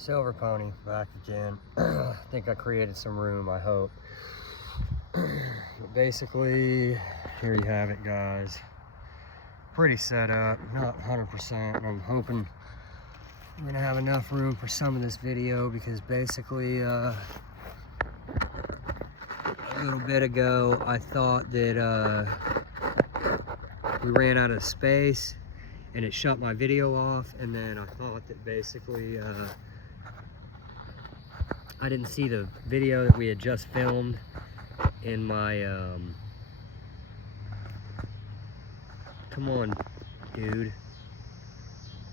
Silver Pony back again. I think I created some room, I hope. But basically, here you have it, guys. Pretty set up, not 100%. I'm hoping I'm gonna have enough room for some of this video because basically a little bit ago I thought that we ran out of space and it shut my video off, and then I thought that basically I didn't see the video that we had just filmed in my come on, dude.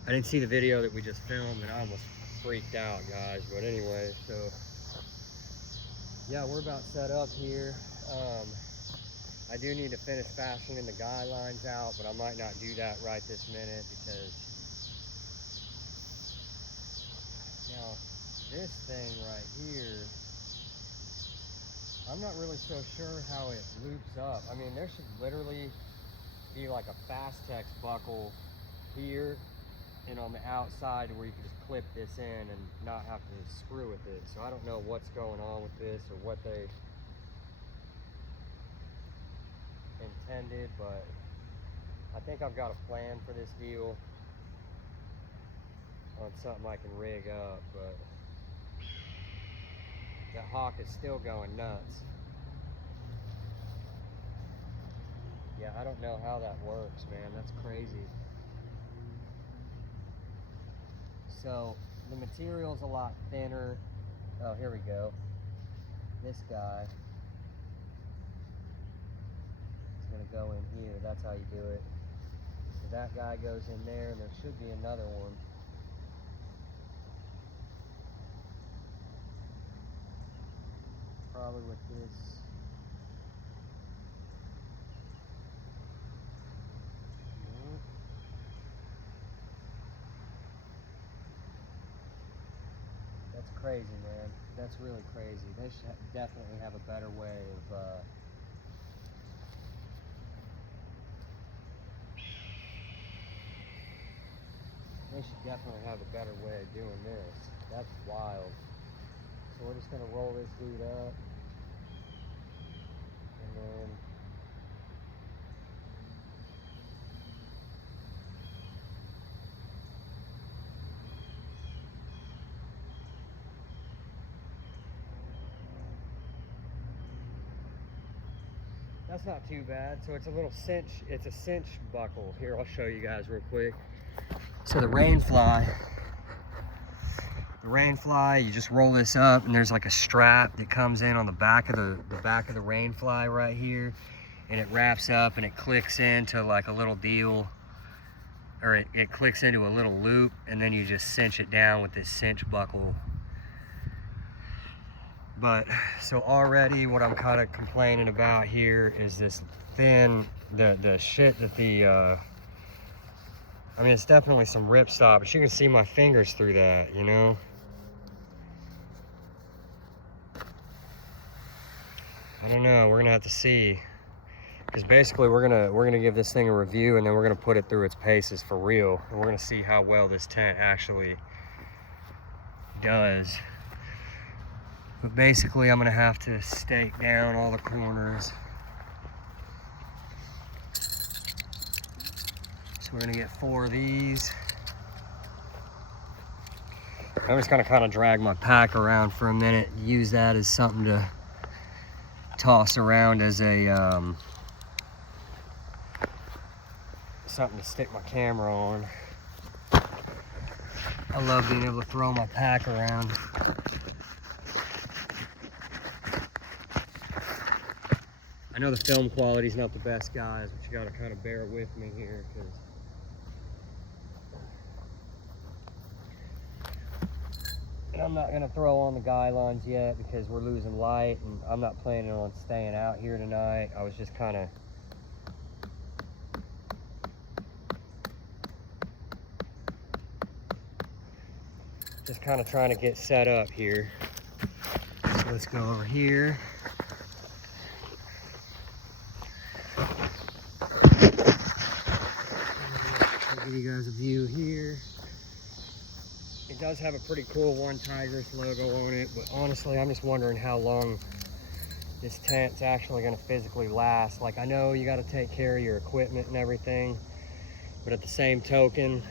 I didn't see the video that we just filmed and I almost freaked out, guys. But anyway, so yeah, we're about set up here. I do need to finish fastening the guy lines out, but I might not do that right this minute because now this thing right here, I'm not really so sure how it loops up. I mean, there should literally be like a Fastex buckle here and on the outside where you can just clip this in and not have to screw with it. So I don't know what's going on with this or what they intended, but I think I've got a plan for this deal on something I can rig up, but that hawk is still going nuts. Yeah, I don't know how that works, man. That's crazy. So the material's a lot thinner. Oh, here we go. This guy is gonna go in here. That's how you do it. So that guy goes in there, and there should be another one. Probably with this. That's crazy, man. That's really crazy. They should definitely have a better way of they should definitely have a better way of doing this. That's wild. So we're just gonna roll this dude up, and then that's not too bad. So it's a little cinch, it's a cinch buckle. Here, I'll show you guys real quick. So the rainfly, you just roll this up and there's like a strap that comes in on the back of the back of the rainfly right here, and it wraps up and it clicks into like a little deal, or it clicks into a little loop, and then you just cinch it down with this cinch buckle. But so already what I'm kind of complaining about here is this thin, the shit that I mean, it's definitely some ripstop, but you can see my fingers through that, you know? I don't know, we're gonna have to see. Because basically we're gonna give this thing a review, and then we're gonna put it through its paces for real. And we're gonna see how well this tent actually does. But basically I'm gonna have to stake down all the corners. So we're gonna get 4 of these. I'm just gonna kind of drag my pack around for a minute, use that as something to toss around as a something to stick my camera on. I love being able to throw my pack around. I know the film quality's not the best, guys, but you gotta kind of bear with me here, because I'm not gonna throw on the guy lines yet because we're losing light, and I'm not planning on staying out here tonight. I was just kind of trying to get set up here. So let's go over here. I'll give you guys a view here. It does have a pretty cool One Tigris logo on it, but honestly, I'm just wondering how long this tent's actually gonna physically last. Like, I know you gotta take care of your equipment and everything, but at the same token,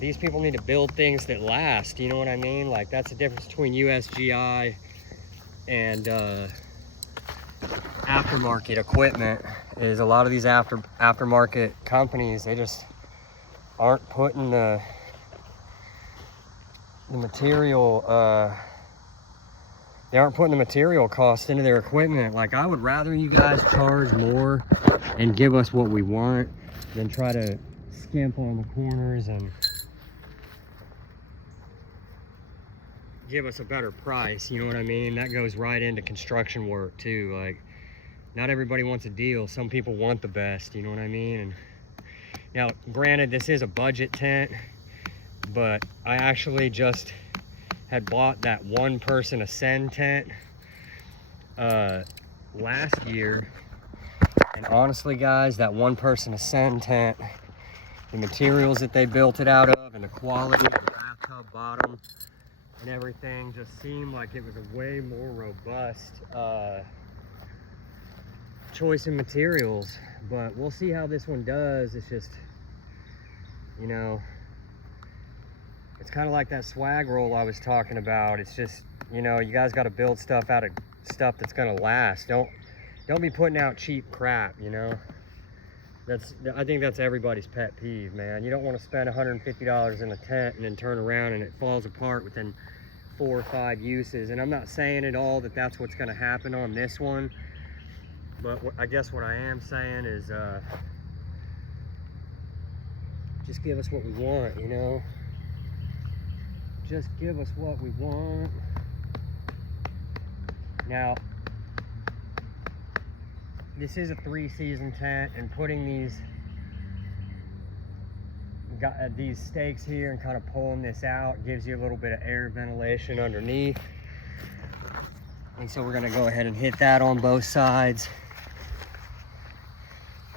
these people need to build things that last, you know what I mean? Like, that's the difference between USGI and aftermarket equipment, is a lot of these aftermarket companies, they just aren't putting the material, they aren't putting the material cost into their equipment. Like, I would rather you guys charge more and give us what we want than try to skimp on the corners and give us a better price, you know what I mean? That goes right into construction work too. Like, not everybody wants a deal. Some people want the best, you know what I mean? And now, granted, this is a budget tent, but I actually just had bought that one person Ascend tent last year. And honestly, guys, that one person Ascend tent, the materials that they built it out of and the quality of the bathtub bottom and everything just seemed like it was a way more robust choice in materials. But we'll see how this one does. It's just, you know, it's kind of like that swag roll I was talking about. It's just, you know, you guys got to build stuff out of stuff that's gonna last. Don't be putting out cheap crap, you know. I think that's everybody's pet peeve, man. You don't want to spend $150 in a tent and then turn around and it falls apart within 4 or 5 uses. And I'm not saying at all that that's what's going to happen on this one, but I guess what I am saying is just give us what we want, you know. Just give us what we want. Now, this is a 3-season tent, and putting these stakes here and kind of pulling this out gives you a little bit of air ventilation underneath. And so we're gonna go ahead and hit that on both sides.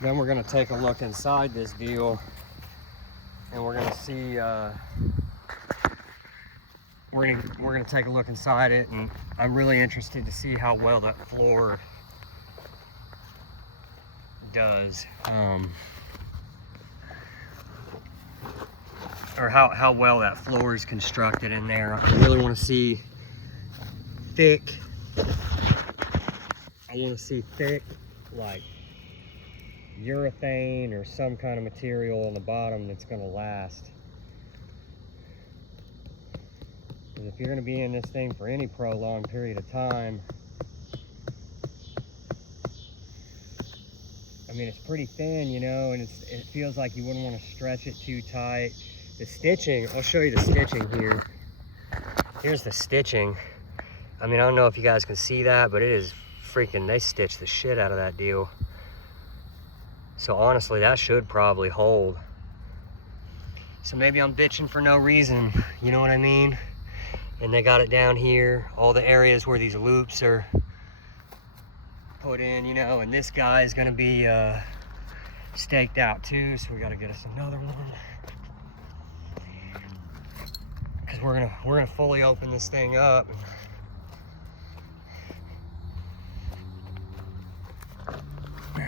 Then we're gonna take a look inside this deal, and we're gonna see, we're gonna take a look inside it, and I'm really interested to see how well that floor does, or how well that floor is constructed in there. I really want to see thick, like urethane or some kind of material on the bottom that's going to last. Because if you're going to be in this thing for any prolonged period of time, I mean, it's pretty thin, you know, and it feels like you wouldn't want to stretch it too tight. The stitching, I'll show you the stitching here. Here's the stitching. I mean, I don't know if you guys can see that, but it is freaking, they stitched the shit out of that deal. So honestly, that should probably hold. So maybe I'm bitching for no reason, you know what I mean? And they got it down here, all the areas where these loops are put in, you know, and this guy is gonna be staked out too, so we gotta get us another one. Because we're gonna fully open this thing up. We're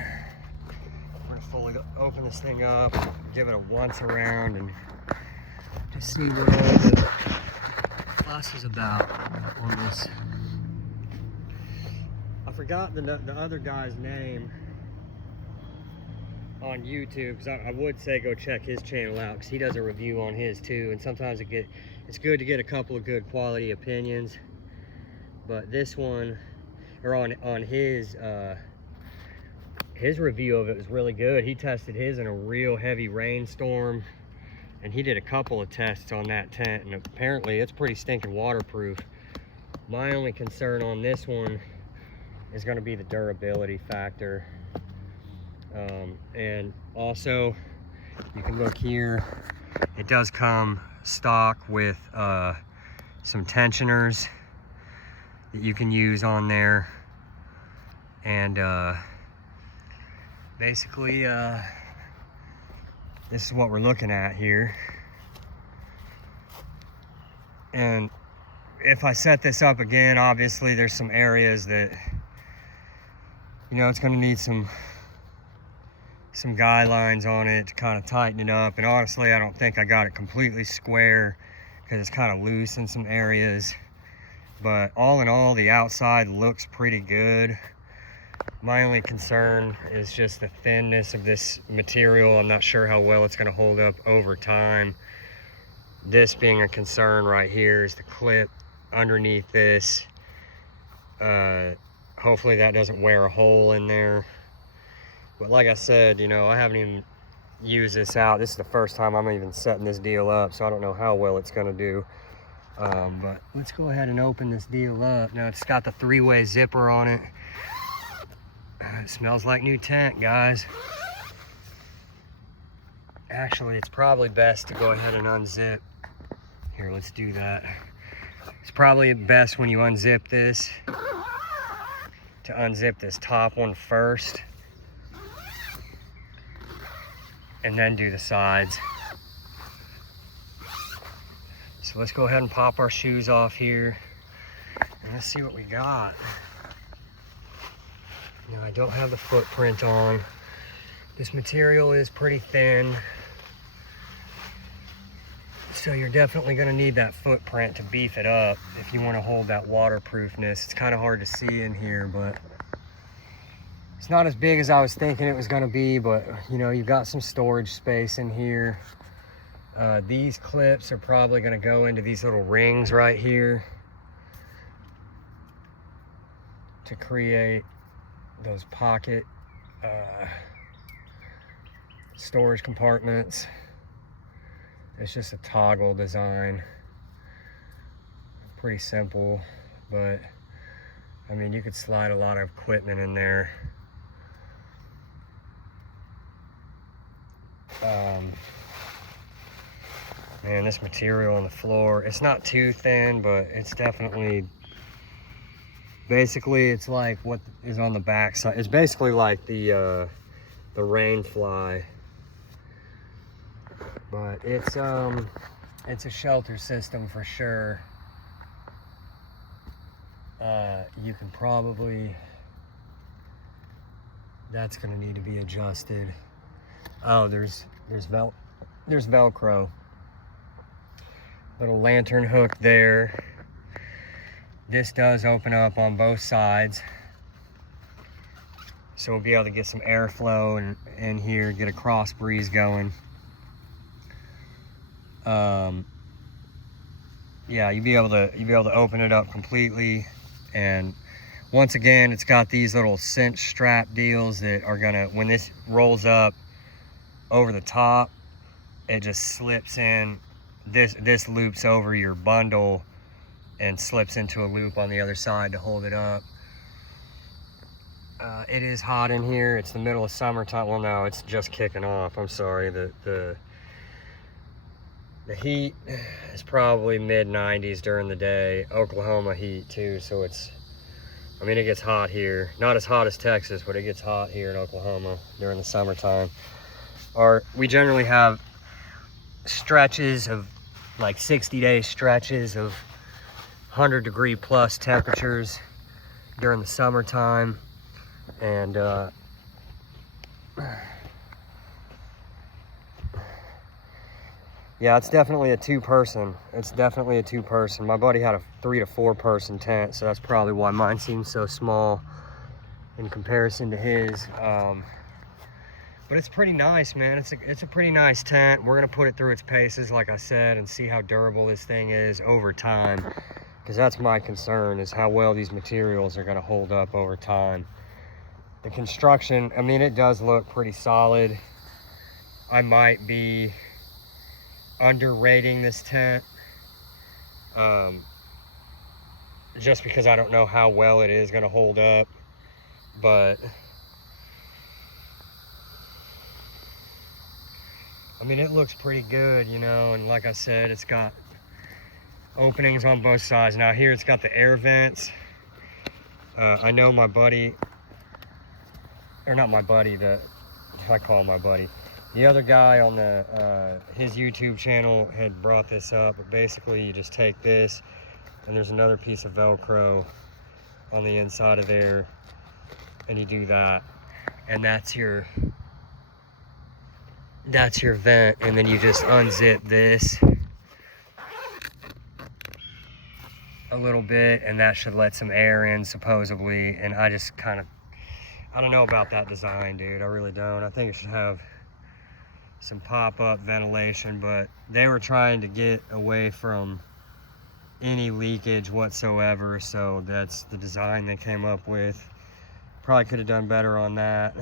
gonna fully open this thing up, give it a once around, and just see what all the fuss is about on this. I forgot the other guy's name on YouTube, because I would say go check his channel out, because he does a review on his too, and sometimes it's good to get a couple of good quality opinions. But this one, or on his review of it was really good. He tested his in a real heavy rainstorm, and he did a couple of tests on that tent, and apparently it's pretty stinking waterproof. My only concern on this one is going to be the durability factor. And also, you can look here, it does come stock with some tensioners that you can use on there. And basically, this is what we're looking at here. And if I set this up again, obviously there's some areas that, you know, it's gonna need some guidelines on it to kind of tighten it up. And honestly, I don't think I got it completely square because it's kind of loose in some areas. But all in all, the outside looks pretty good. My only concern is just the thinness of this material. I'm not sure how well it's going to hold up over time. This being a concern right here is the clip underneath this. Hopefully that doesn't wear a hole in there. But like I said, you know, I haven't even used this out. This is the first time I'm even setting this deal up, so I don't know how well it's going to do. But let's go ahead and open this deal up. Now it's got the 3-way zipper on it. It smells like new tent, guys. Actually, it's probably best to go ahead and unzip. Here, let's do that. It's probably best when you unzip this to unzip this top one first and then do the sides. So let's go ahead and pop our shoes off here and let's see what we got. You know, I don't have the footprint on. This material is pretty thin, so you're definitely going to need that footprint to beef it up if you want to hold that waterproofness. It's kind of hard to see in here, but it's not as big as I was thinking it was going to be. But you know, you've got some storage space in here. These clips are probably going to go into these little rings right here to create those pocket storage compartments. It's just a toggle design. Pretty simple, but I mean, you could slide a lot of equipment in there. Man, this material on the floor, it's not too thin, but it's definitely, basically it's like what is on the back side. It's basically like the rain fly, but it's a shelter system for sure. You can probably, that's gonna need to be adjusted. Oh, there's Velcro. Little lantern hook there. This does open up on both sides, so we'll be able to get some airflow in here, get a cross breeze going. Yeah, you'll be able to open it up completely. And once again, it's got these little cinch strap deals that are gonna, when this rolls up over the top, it just slips in. This loops over your bundle and slips into a loop on the other side to hold it up. It is hot in here. It's the middle of summertime. Well, no, it's just kicking off. I'm sorry. The heat is probably mid-90s during the day. Oklahoma heat too, so it's, I mean, it gets hot here. Not as hot as Texas, but it gets hot here in Oklahoma during the summertime. We generally have stretches of like 60-day stretches of 100-degree plus temperatures during the summertime. And yeah, it's definitely a two-person. My buddy had a 3 to 4 person tent, so that's probably why mine seems so small in comparison to his. But it's pretty nice, man. It's a pretty nice tent. We're gonna put it through its paces, like I said, and see how durable this thing is over time, because that's my concern, is how well these materials are gonna hold up over time. The construction, I mean, it does look pretty solid. I might be underrating this tent, just because I don't know how well it is gonna hold up, but I mean, it looks pretty good, you know. And like I said, it's got openings on both sides. Now here it's got the air vents. I know my buddy, or not my buddy, I call him my buddy. The other guy on the his YouTube channel had brought this up, but basically you just take this and there's another piece of Velcro on the inside of there, and you do that, and that's your vent, and then you just unzip this a little bit, and that should let some air in supposedly. And I just I don't know about that design, dude. I really don't. I think it should have some pop-up ventilation, but they were trying to get away from any leakage whatsoever, so that's the design they came up with. Probably could have done better on that.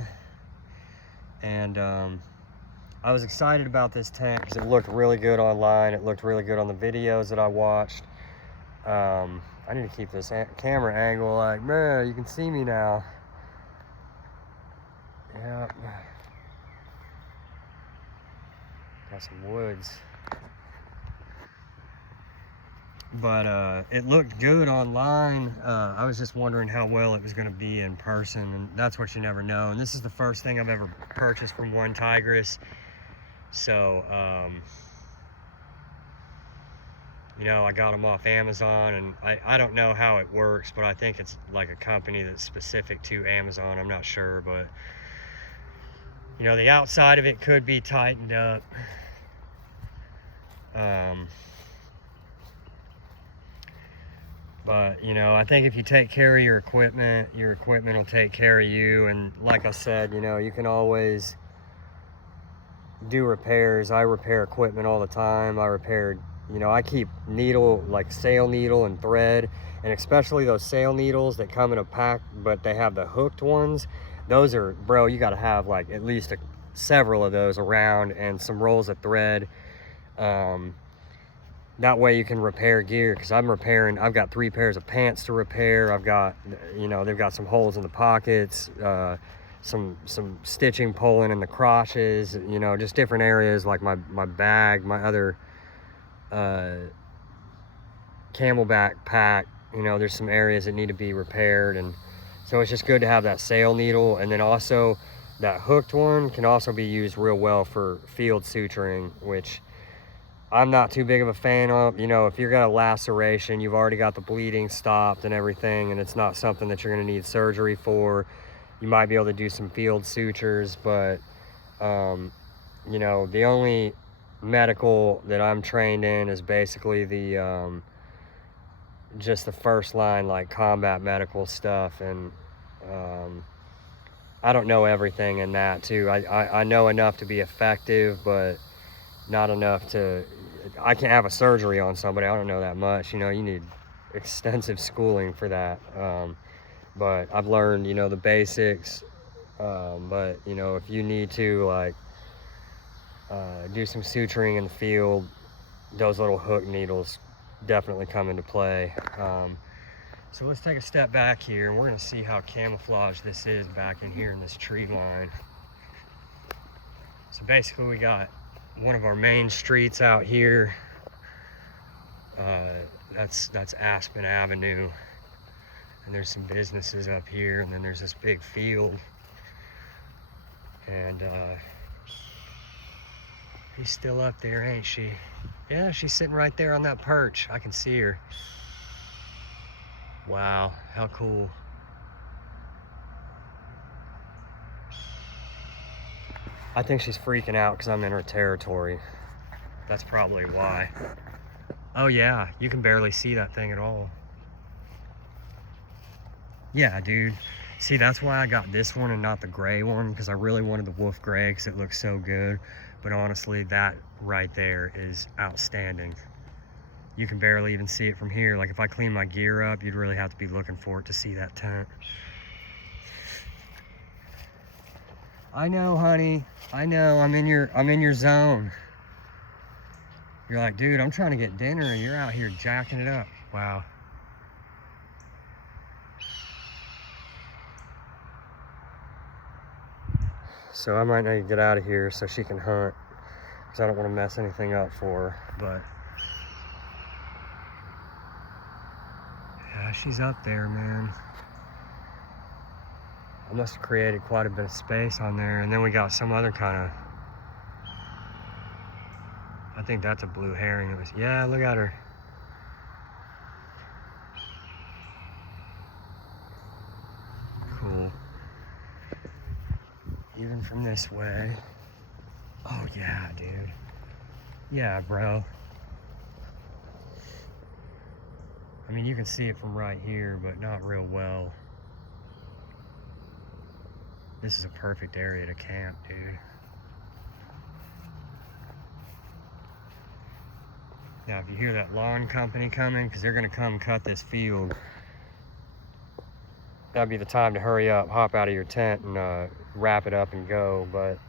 And I was excited about this tent because it looked really good online. It looked really good on the videos that I watched. I need to keep this camera angle like, man, you can see me now. Yeah. Got some woods. But it looked good online. I was just wondering how well it was going to be in person, and that's what you never know. And this is the first thing I've ever purchased from One Tigris. So, you know, I got them off Amazon, and I don't know how it works, but I think it's like a company that's specific to Amazon. I'm not sure, but, you know, the outside of it could be tightened up. But, you know, I think if you take care of your equipment will take care of you. And like I said, you know, you can always do repairs. I repair equipment all the time. You know, I keep needle, like sail needle and thread, and especially those sail needles that come in a pack, but they have the hooked ones. Those are, bro, you got to have like at least several of those around, and some rolls of thread. That way you can repair gear, because I've got 3 pairs of pants to repair. I've got, you know, they've got some holes in the pockets, some stitching pulling in the crotches, you know, just different areas like my bag, my other camelback pack, you know, there's some areas that need to be repaired. And so it's just good to have that sail needle. And then also that hooked one can also be used real well for field suturing, which I'm not too big of a fan of. You know, if you've got a laceration, you've already got the bleeding stopped and everything, and it's not something that you're going to need surgery for, you might be able to do some field sutures. But you know, the only medical that I'm trained in is basically the just the first line, like combat medical stuff. And I don't know everything in that too. I know enough to be effective, but not enough to, I can't have a surgery on somebody. I don't know that much. You know, you need extensive schooling for that. But I've learned, you know, the basics. But, you know, if you need to, like, do some suturing in the field, those little hook needles definitely come into play. So let's take a step back here, and we're going to see how camouflaged this is back in here in this tree line. So basically we got one of our main streets out here. That's Aspen Avenue, and there's some businesses up here, and then there's this big field. And she's still up there, ain't she? Yeah, she's sitting right there on that perch. I can see her. Wow, how cool. I think she's freaking out because I'm in her territory. That's probably why. Oh yeah, you can barely see that thing at all. Yeah, dude. See, that's why I got this one and not the gray one, because I really wanted the wolf gray because it looks so good. But honestly, that right there is outstanding. You can barely even see it from here. Like if I clean my gear up, you'd really have to be looking for it to see that tent. I know, honey. I know. I'm in your zone. You're like, dude, I'm trying to get dinner and you're out here jacking it up. Wow. So I might need to get out of here so she can hunt, because I don't want to mess anything up for her. But yeah, she's up there, man. I must have created quite a bit of space on there. And then we got some other kind of I think that's a blue herring. Yeah, look at her. Cool. Even from this way. Oh yeah, dude. Yeah, bro. I mean, you can see it from right here, but not real well. This is a perfect area to camp, dude. Now, if you hear that lawn company coming, because they're gonna come cut this field, that'd be the time to hurry up, hop out of your tent and wrap it up and go. But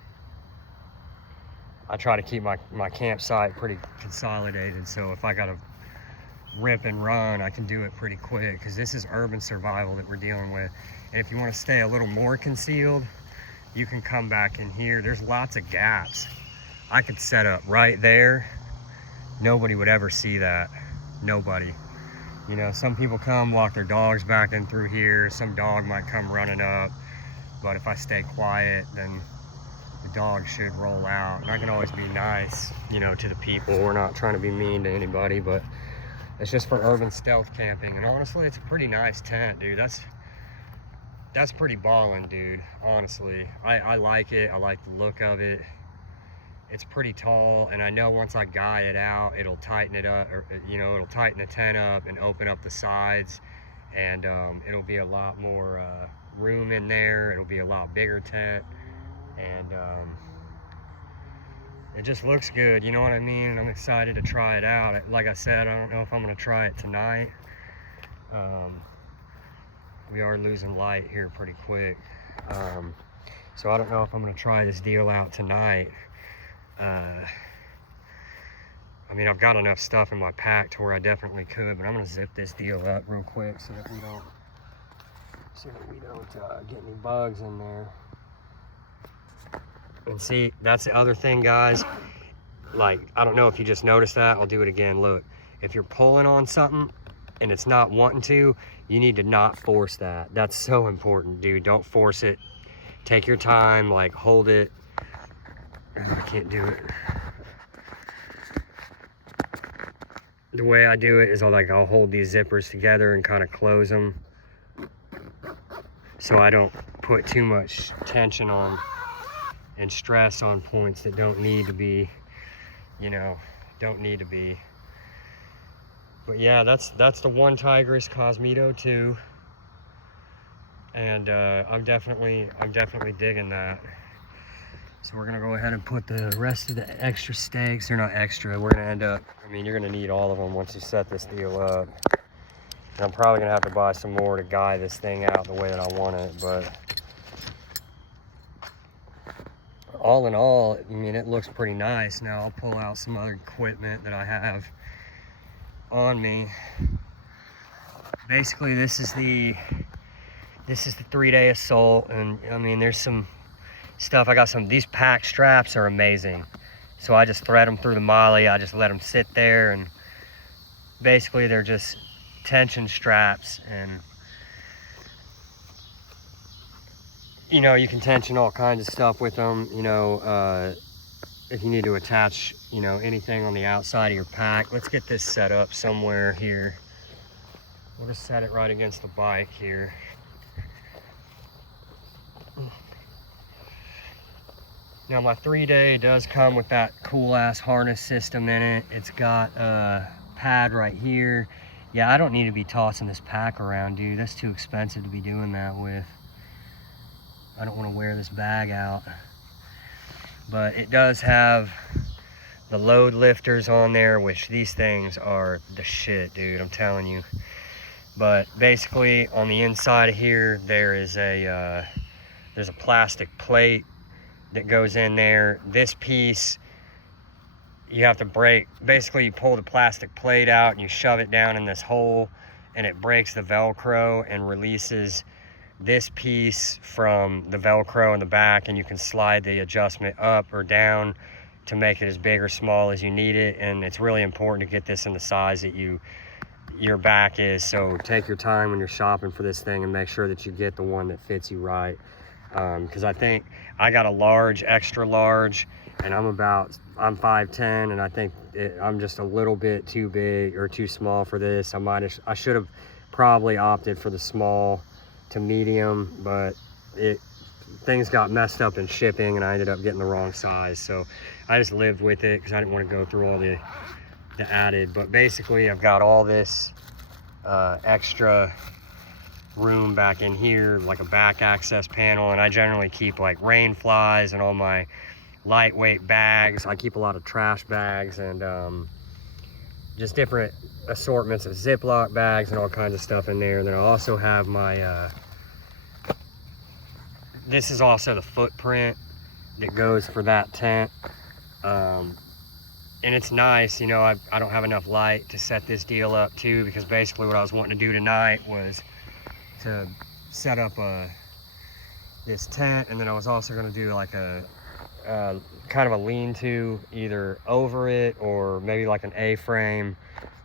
I try to keep my campsite pretty consolidated, so if I gotta rip and run, I can do it pretty quick, because this is urban survival that we're dealing with. And if you want to stay a little more concealed, you can come back in here. There's lots of gaps. I could set up right there. Nobody would ever see that. Nobody. You know, some people come, walk their dogs back in through here. Some dog might come running up. But if I stay quiet, then the dog should roll out. And I can always be nice, you know, to the people. We're not trying to be mean to anybody, but it's just for urban stealth camping. And honestly, it's a pretty nice tent, dude. That's pretty ballin', dude. Honestly, I like it. I like the look of it. It's pretty tall, and I know once I guy it out, it'll tighten it up, or, you know, it'll tighten the tent up and open up the sides, and it'll be a lot more room in there. It'll be a lot bigger tent, and it just looks good, you know what I mean? And I'm excited to try it out. Like I said, I don't know if I'm gonna try it tonight. We are losing light here pretty quick. So I don't know if I'm gonna try this deal out tonight. I mean, I've got enough stuff in my pack to where I definitely could, but I'm gonna zip this deal up real quick so that we don't get any bugs in there. And see, that's the other thing, guys. Like, I don't know if you just noticed that. I'll do it again. Look, if you're pulling on something and it's not wanting to, you need to not force that. That's so important, dude. Don't force it. Take your time, like, hold it. I can't do it. The way I do it is I'll hold these zippers together and kind of close them so I don't put too much tension on and stress on points that don't need to be, you know, don't need to be. But yeah, that's the One Tigris Cosimtto 2, and I'm definitely digging that. So we're gonna go ahead and put the rest of the extra stakes. They're not extra. We're gonna end up, I mean, you're gonna need all of them once you set this deal up. And I'm probably gonna have to buy some more to guide this thing out the way that I want it, but all in all, I mean, it looks pretty nice. Now I'll pull out some other equipment that I have on me. Basically, this is the 3-day assault, and I mean, there's some stuff. I got these pack straps are amazing. So I just thread them through the molly. I just let them sit there, and basically they're just tension straps, and you know, you can tension all kinds of stuff with them. You know, if you need to attach, you know, anything on the outside of your pack. Let's get this set up somewhere here. We'll just set it right against the bike here. Now my 3-day does come with that cool ass harness system in it. It's got a pad right here. Yeah, I don't need to be tossing this pack around, dude. That's too expensive to be doing that with. I don't want to wear this bag out. But it does have the load lifters on there, which these things are the shit, dude, I'm telling you. But basically on the inside of here, there's a plastic plate that goes in there. This piece, you have to break. Basically, you pull the plastic plate out and you shove it down in this hole, and it breaks the Velcro and releases this piece from the Velcro in the back, and you can slide the adjustment up or down to make it as big or small as you need it. And it's really important to get this in the size that your back is. So take your time when you're shopping for this thing and make sure that you get the one that fits you right. Because I think I got a large, extra large, and I'm 5'10", and I think I'm just a little bit too big or too small for this. I should have probably opted for the small to medium, but things got messed up in shipping and I ended up getting the wrong size, so I just lived with it because I didn't want to go through all the added. But basically I've got all this extra room back in here, like a back access panel, and I generally keep like rain flies and all my lightweight bags. I keep a lot of trash bags and just different assortments of Ziploc bags and all kinds of stuff in there. And then I also have my this is also the footprint that goes for that tent, and it's nice, you know. I don't have enough light to set this deal up too, because basically what I was wanting to do tonight was to set up this tent, and then I was also going to do like a kind of a lean-to either over it or maybe like an A-frame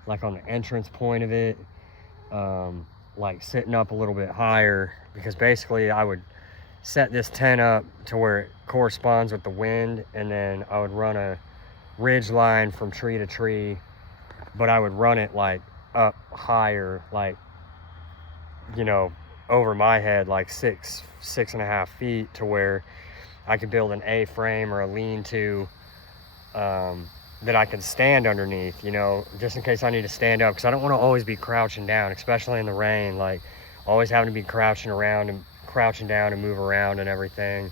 like on the entrance point of it, like sitting up a little bit higher, because basically I would set this tent up to where it corresponds with the wind, and then I would run a ridge line from tree to tree, but I would run it like up higher, like, you know, over my head, like 6.5 feet, to where I could build an A-frame or a lean-to that I can stand underneath, you know, just in case I need to stand up, because I don't want to always be crouching down, especially in the rain, like always having to be crouching down and move around and everything.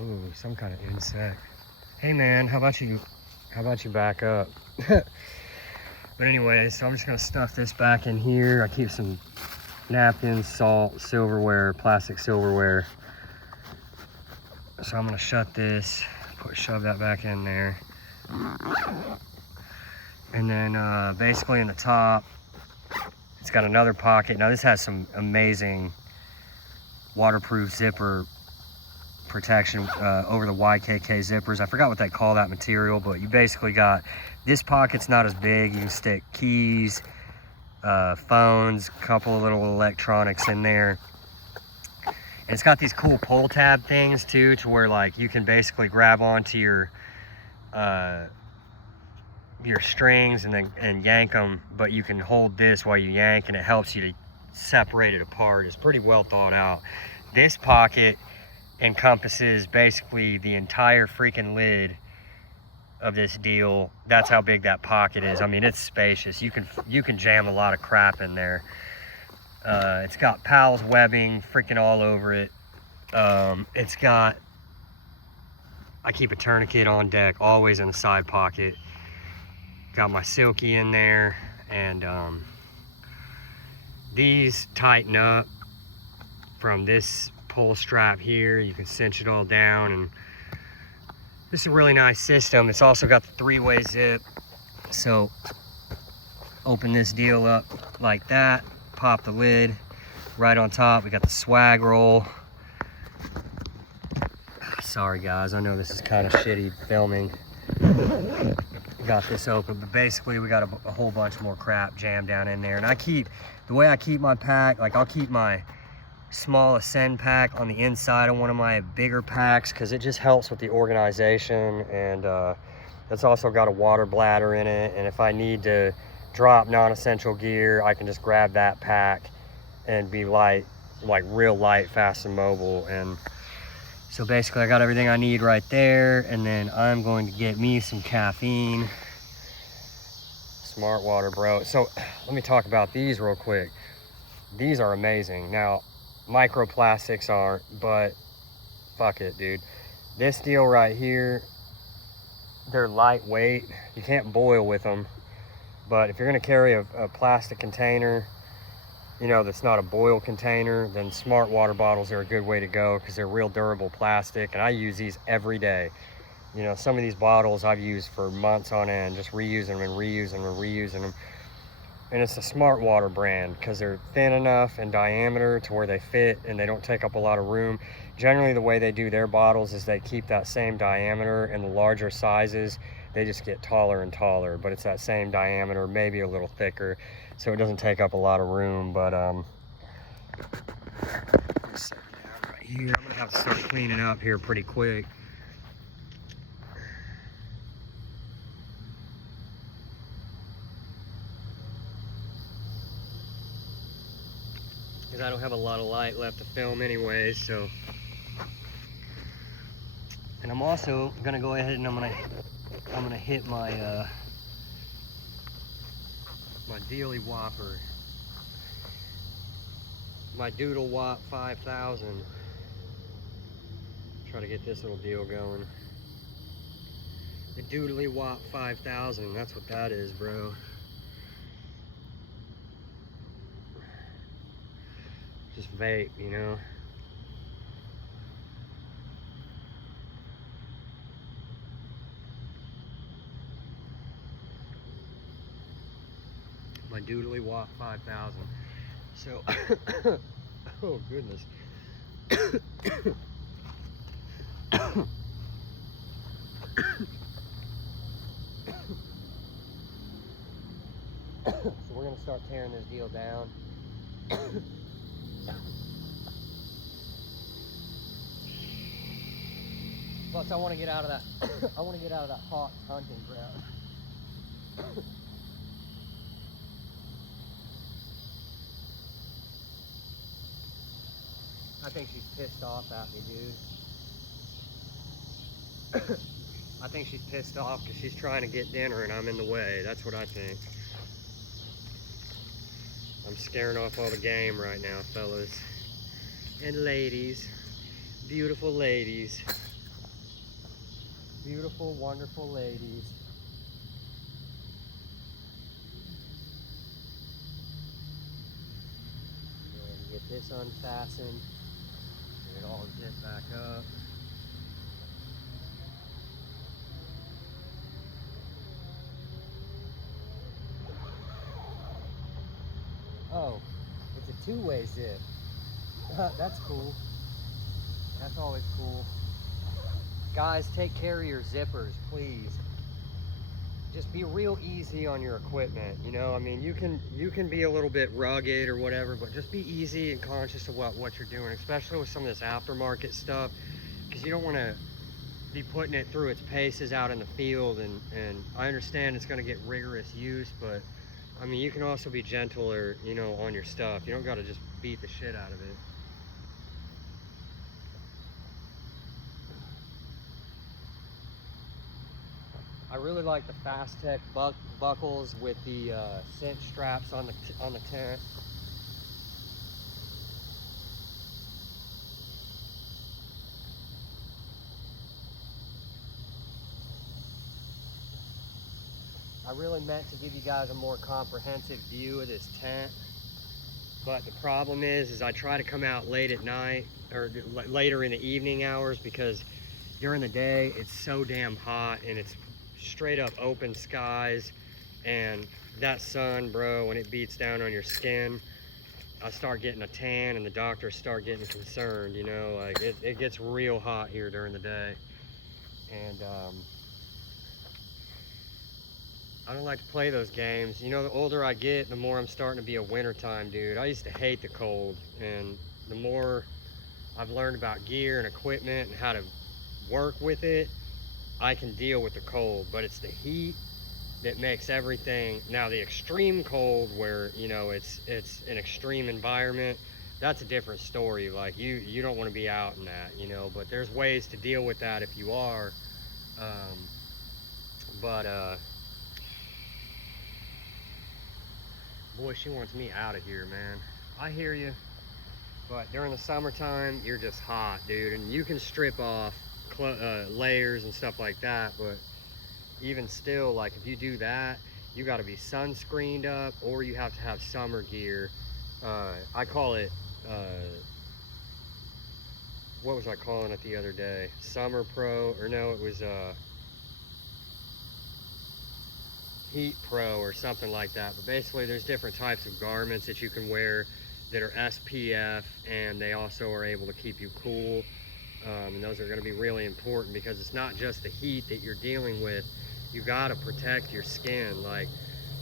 Ooh, some kind of insect. Hey man, how about you back up? But anyway, so I'm just gonna stuff this back in here. I keep some napkins, salt, silverware, plastic silverware. So I'm gonna shut this, shove that back in there. And then basically in the top, it's got another pocket. Now this has some amazing waterproof zipper protection over the YKK zippers. I forgot what they call that material, but you basically got, this pocket's not as big. You can stick keys, phones, a couple of little electronics in there. And it's got these cool pull tab things too, to where like you can basically grab onto your strings and yank them, but you can hold this while you yank, and it helps you to separate it apart. It's pretty well thought out. This pocket encompasses basically the entire freaking lid of this deal. That's how big that pocket is. I mean, it's spacious. You can jam a lot of crap in there. It's got Powell's webbing freaking all over it. It's got, I keep a tourniquet on deck, always in the side pocket. Got my Silky in there, and these tighten up from this pull strap here. You can cinch it all down, and this is a really nice system. It's also got the 3-way zip, so open this deal up like that, pop the lid. Right on top we got the swag roll. Sorry guys, I know this is kind of shitty filming. Got this open, but basically we got a whole bunch more crap jammed down in there. And the way I keep my pack, like I'll keep my small Ascend pack on the inside of one of my bigger packs, because it just helps with the organization. And it's also got a water bladder in it, and if I need to drop non-essential gear, I can just grab that pack and be light, like real light, fast and mobile. And so basically I got everything I need right there, and then I'm going to get me some caffeine. Smart water, bro. So let me talk about these real quick. These are amazing. Now, microplastics aren't, but fuck it, dude. This deal right here, they're lightweight. You can't boil with them, but if you're gonna carry a plastic container, you know, that's not a boil container, then smart water bottles are a good way to go, because they're real durable plastic, and I use these every day. You know, some of these bottles I've used for months on end, just reusing them and reusing them and reusing them. And it's a Smart Water brand, because they're thin enough in diameter to where they fit and they don't take up a lot of room. Generally, the way they do their bottles is they keep that same diameter, and the larger sizes, they just get taller and taller, but it's that same diameter, maybe a little thicker, so it doesn't take up a lot of room. But set it down right here. I'm gonna have to start cleaning up here pretty quick. Because I don't have a lot of light left to film anyways, so. And I'm also gonna go ahead and I'm gonna hit my my Dealy Whopper, my Doodle Whop 5000. Try to get this little deal going. The Doodly Whop 5000, that's what that is, bro. Just vape, you know. My Doodly Whop 5000. So, oh goodness. So we're gonna start tearing this deal down. Plus, I want to get out of that. I want to get out of that hot hunting ground. I think she's pissed off at me, dude. I think she's pissed off because she's trying to get dinner and I'm in the way. That's what I think. I'm scaring off all the game right now, fellas. And ladies. Beautiful ladies. Beautiful, wonderful ladies. And get this unfastened. Get it all zipped back up. Oh, it's a two-way zip. That's cool. That's always cool. Guys, take care of your zippers, please. Just be real easy on your equipment. You know, I mean, you can be a little bit rugged or whatever, but just be easy and conscious of what you're doing, especially with some of this aftermarket stuff, because you don't want to be putting it through its paces out in the field. And I understand it's going to get rigorous use, but I mean, you can also be gentler, you know, on your stuff. You don't got to just beat the shit out of it. I really like the Fastech buckles with the cinch straps on the tent. I really meant to give you guys a more comprehensive view of this tent, but the problem is I try to come out late at night or later in the evening hours, because during the day it's so damn hot and it's straight up open skies, and that sun, bro, when it beats down on your skin, I start getting a tan and the doctors start getting concerned, you know, like it gets real hot here during the day. And I don't like to play those games. You know, the older I get, the more I'm starting to be a wintertime dude. I used to hate the cold, and the more I've learned about gear and equipment and how to work with it, I can deal with the cold. But it's the heat that makes everything. Now the extreme cold, where, you know, it's an extreme environment, that's a different story. Like you don't want to be out in that, you know, but there's ways to deal with that if you are. Boy, she wants me out of here, man. I hear you, but during the summertime, you're just hot, dude, and you can strip off layers and stuff like that, but even still, like, if you do that, you got to be sunscreened up, or you have to have summer gear. I call it, what was I calling it the other day? Summer Pro, or no, it was Heat Pro or something like that. But basically there's different types of garments that you can wear that are SPF, and they also are able to keep you cool. And those are going to be really important, because it's not just the heat that you're dealing with. You got to protect your skin. Like,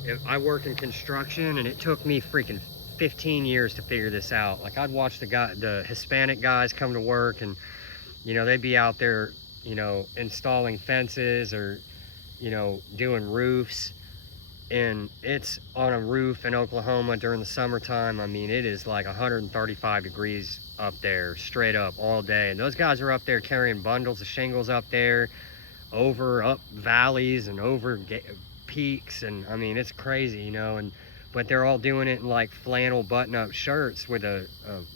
if I work in construction, and it took me freaking 15 years to figure this out. Like, I'd watch the Hispanic guys come to work, and you know, they'd be out there, you know, installing fences or, you know, doing roofs. And it's on a roof in Oklahoma during the summertime. I mean, it is like 135 degrees up there, straight up all day. And those guys are up there carrying bundles of shingles up there, up valleys and over peaks. And I mean, it's crazy, you know. But they're all doing it in like flannel button-up shirts with a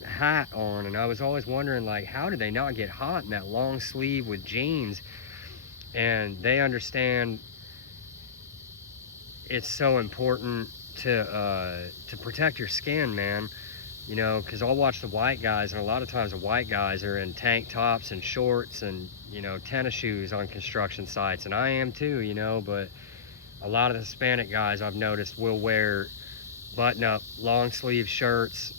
hat on. And I was always wondering, like, how did they not get hot in that long sleeve with jeans? And they understand it's so important to protect your skin, man. You know, because I'll watch the white guys, and a lot of times the white guys are in tank tops and shorts and, you know, tennis shoes on construction sites, and I am too, you know. But a lot of the Hispanic guys, I've noticed, will wear button-up long sleeve shirts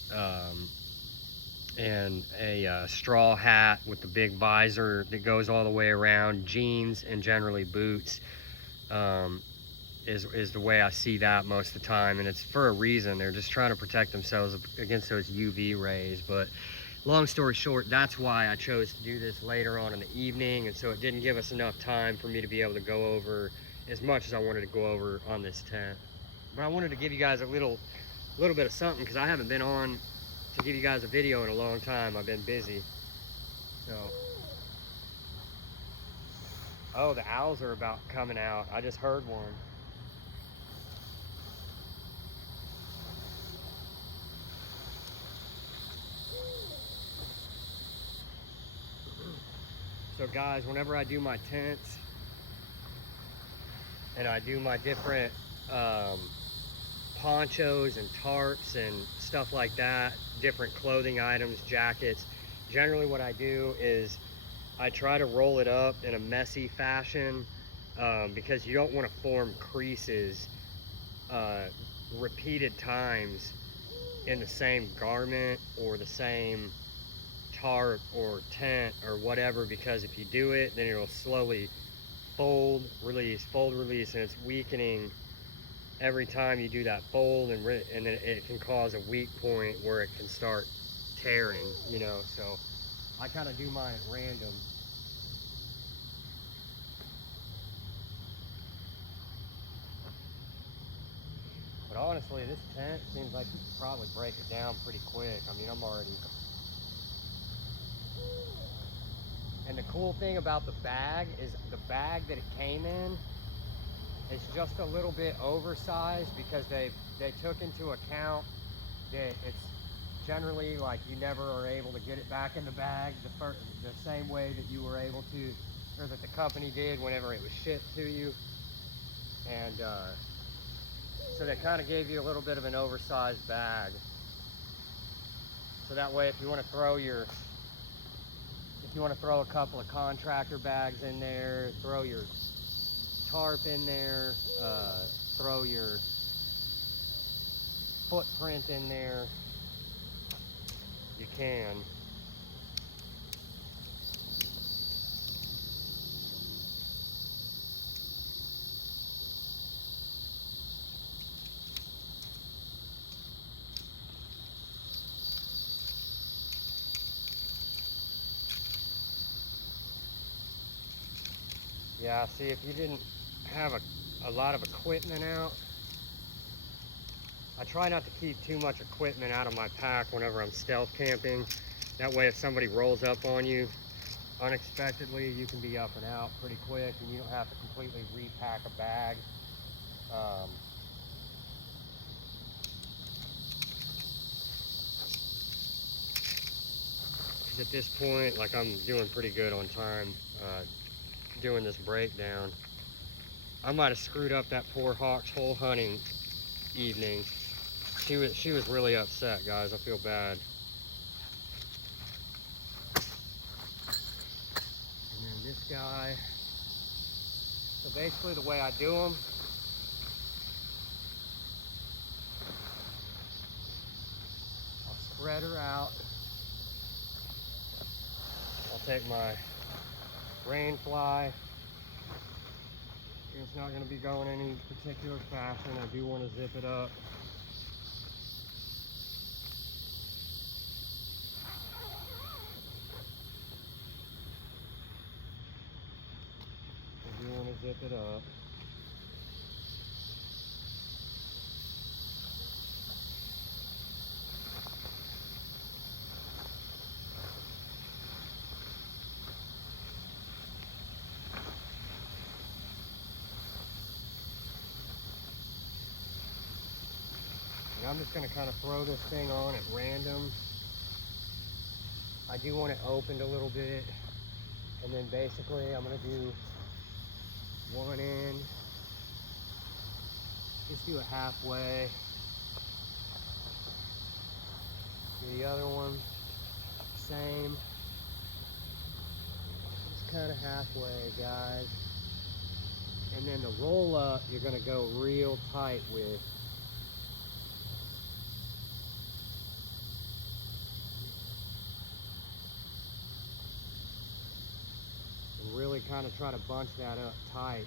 and a straw hat with the big visor that goes all the way around, jeans, and generally boots. Is the way I see that most of the time, and it's for a reason. They're just trying to protect themselves against those UV rays. But long story short, that's why I chose to do this later on in the evening, and so it didn't give us enough time for me to be able to go over as much as I wanted to go over on this tent. But I wanted to give you guys a little bit of something, because I haven't been on to give you guys a video in a long time. I've been busy. So, oh, the owls are about coming out. I just heard one. So guys, whenever I do my tents and I do my different ponchos and tarps and stuff like that, different clothing items, jackets, generally what I do is I try to roll it up in a messy fashion because you don't want to form creases repeated times in the same garment or the same tarp or tent or whatever, because if you do it, then it'll slowly fold, release, and it's weakening every time you do that fold, and then it can cause a weak point where it can start tearing, you know. So I kind of do mine at random. But honestly, this tent seems like you could probably break it down pretty quick. I mean, I'm already... And the cool thing about the bag is the bag that it came in is just a little bit oversized, because they took into account that it's generally like you never are able to get it back in the bag the same way that you were able to, or that the company did whenever it was shipped to you. And so they kind of gave you a little bit of an oversized bag. So that way, if you want to throw a couple of contractor bags in there, throw your tarp in there, throw your footprint in there, you can. Yeah, see, if you didn't have a lot of equipment out, I try not to keep too much equipment out of my pack whenever I'm stealth camping. That way, if somebody rolls up on you unexpectedly, you can be up and out pretty quick, and you don't have to completely repack a bag. At this point, like, I'm doing pretty good on time doing this breakdown. I might have screwed up that poor Hawk's hole hunting evening. She was really upset, guys. I feel bad. And then this guy. So basically, the way I do them, I'll spread her out. I'll take my rain fly. It's not going to be going any particular fashion. I do want to zip it up. I'm just gonna kind of throw this thing on at random. I do want it opened a little bit. And then basically I'm gonna do one end, just do it halfway. Do the other one, same. Just kind of halfway, guys. And then the roll up, you're gonna go real tight with. And really kind of try to bunch that up tight.